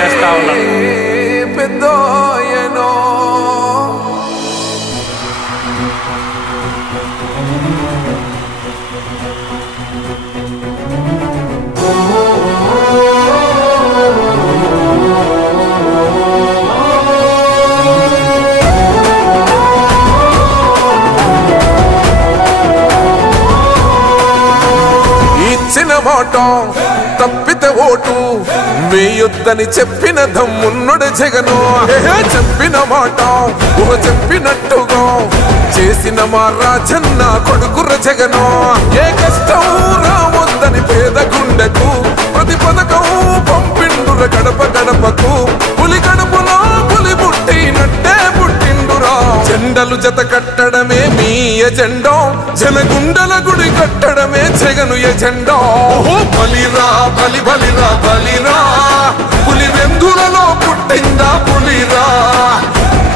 చేస్తా ఉన్నాను. ఇచ్చిన మాట తప్పితే ఓటు వేయొద్దని చెప్పిన దమ్మున్నడు జగను. చెప్పిన మాట చెప్పినట్టుగా చేసిన మా రాజన్న కొడుకుర జగను. ఏ కష్టం రావద్దని పేద గుండెకు ప్రతి పథకం పంపిండుర గడప గడపకు. పులి గడపలో పులి పుట్టినట్టే పుట్టిండురా. జెండలు జత కట్టడమే మీ ఎజెండా, జనగుండల గుడి కట్టడమే జగను ఎజెండా. బలిరా బలి బలిరా బలిరా, పులి వెందులలో పుట్టిందా పులిరా.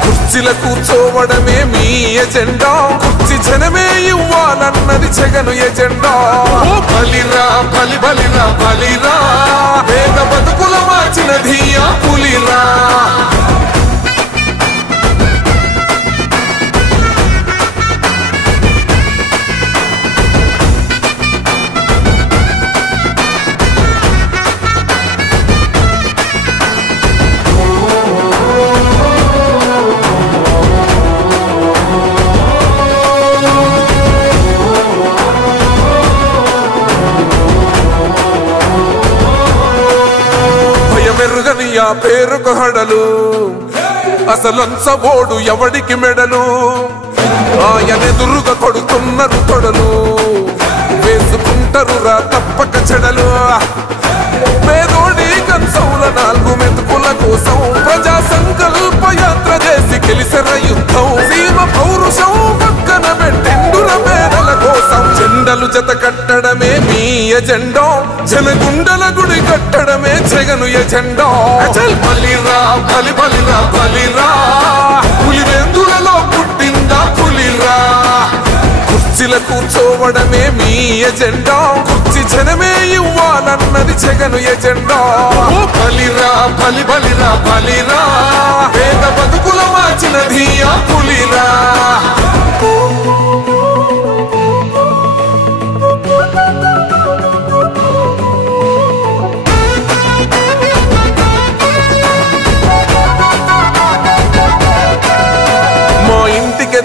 కుర్చీల కూర్చోవడమే మీ ఎజెండా, కుర్చీ జనమే ఇవ్వాలన్నది జగను ఎజెండా. బలిరా బలి బలిరా బలిరా, పేద బతుకుల మార్చినది ఆ పులిరా. మెరుగని ఆ పేరుకు హడలు, అసలంచబోడు ఎవడికి మెడలు. ఆయనెదురుగా కొడుతున్నారు తొడలు, వేసుకుంటారు రా తప్పక చెడలు. పేదోడి కంచౌల 4 మెతుకుల కోసం ప్రజా సంకల్ప యాత్ర చేసి గెలిసిన యుద్ధం. సీమ పౌరుషం పక్కన పెట్టిండుల పేదల కోసం. జెండలు జత కట్టడమే మీ ఎజెండా, జనగుండల గుడి కట్టడమే జగను ఎజెండా. బలిరా బలి బలిరా బలిరా, పులి వెందులలో పుట్టిందా పులిరా. కుర్చీల కూర్చోవడమే మీ ఎజెండా, కుర్చీ జనమే ఇవ్వాలన్నది జగను ఎజెండా. బలిరా బలి బలిరా బలిరా, పేద బతుకుల మార్చినది ఆ పులిరా.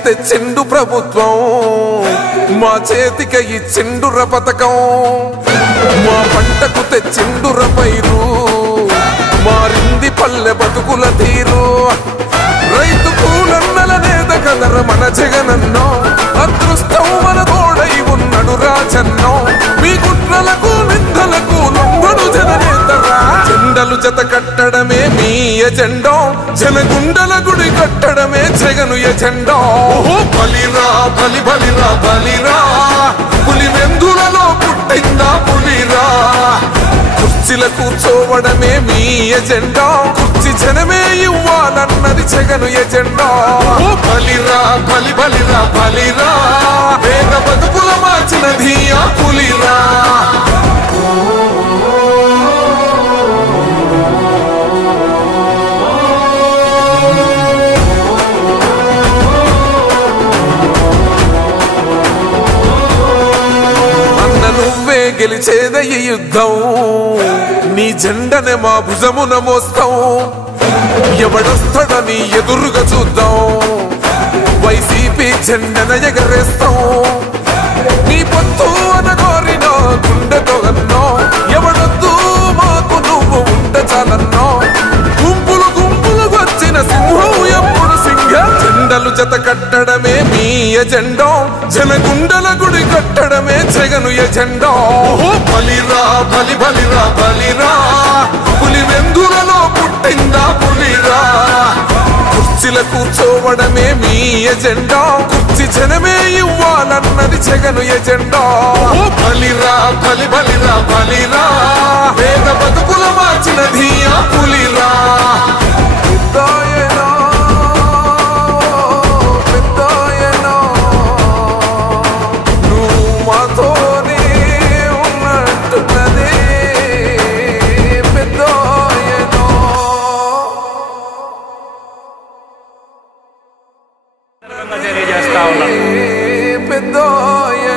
తెచ్చిండు ప్రభుత్వం, మా చేతికి ఇచ్చిండుర పథకం. మా పంటకు తెచ్చిండుర పైరు, మారింది పల్లె బతుకుల తీరు. రైతు కూలన్నల నేత కదర మన జగనన్నో, అదృష్టం మన తోడై ఉన్నడు రాజన్నో. మీ కుట్రలకు నిందలకు లొంగడు జననేతరా. జెండలు జత కట్టడమే మీ ఎజెండా, జనగుండల గుడి కట్టడమే జగను ఎజెండా. బలిరా బలి బలిరా బలిరా, పులి వెందులలో పుట్టిందా పులిరా. కుర్చీల కూర్చోవడమే మీ ఎజెండా, కుర్చీ జనమే ఇవ్వాలన్నది జగను ఎజెండా. బలిరా బలి బలిరా బలిరా, పేద బతుకుల మార్చినది ఆ పులిరా. గెలిచేద ఈ యుద్ధం, నీ జెండనే మా భుజమున మోస్తాం. ఎవడొస్తాడని ఎదురుగా చూద్దాం, వైసీపీ జెండన ఎగరేస్తాం. నీ పొత్తు అనగోరిన గుండెతో అన్నో, ఎవడొద్దు మాకు నువ్వు ఉంటే చాలన్నో. గుంపులు గుంపులు వచ్చిన సింహం ఎప్పుడు సింగ. జెండలు జత కట్టడమే మీ ఎజెండా, జనగుండల గుడి కట్టడమే జగను ఎజెండా. బలిరా బలి బలిరా బలిరా, పులి వెందులలో పుట్టిందా పులిరా. కుర్చీల కూర్చోవడమే మీ ఎజెండా, కుర్చీ జనమే ఇవ్వాలన్నది జగను ఎజెండా. బలిరా బలి బలిరా బలిరా, పేద బతుకుల మార్చినది ఆ పులిరా. పెద్దోయనో ఉన్నా. పెద్దోయ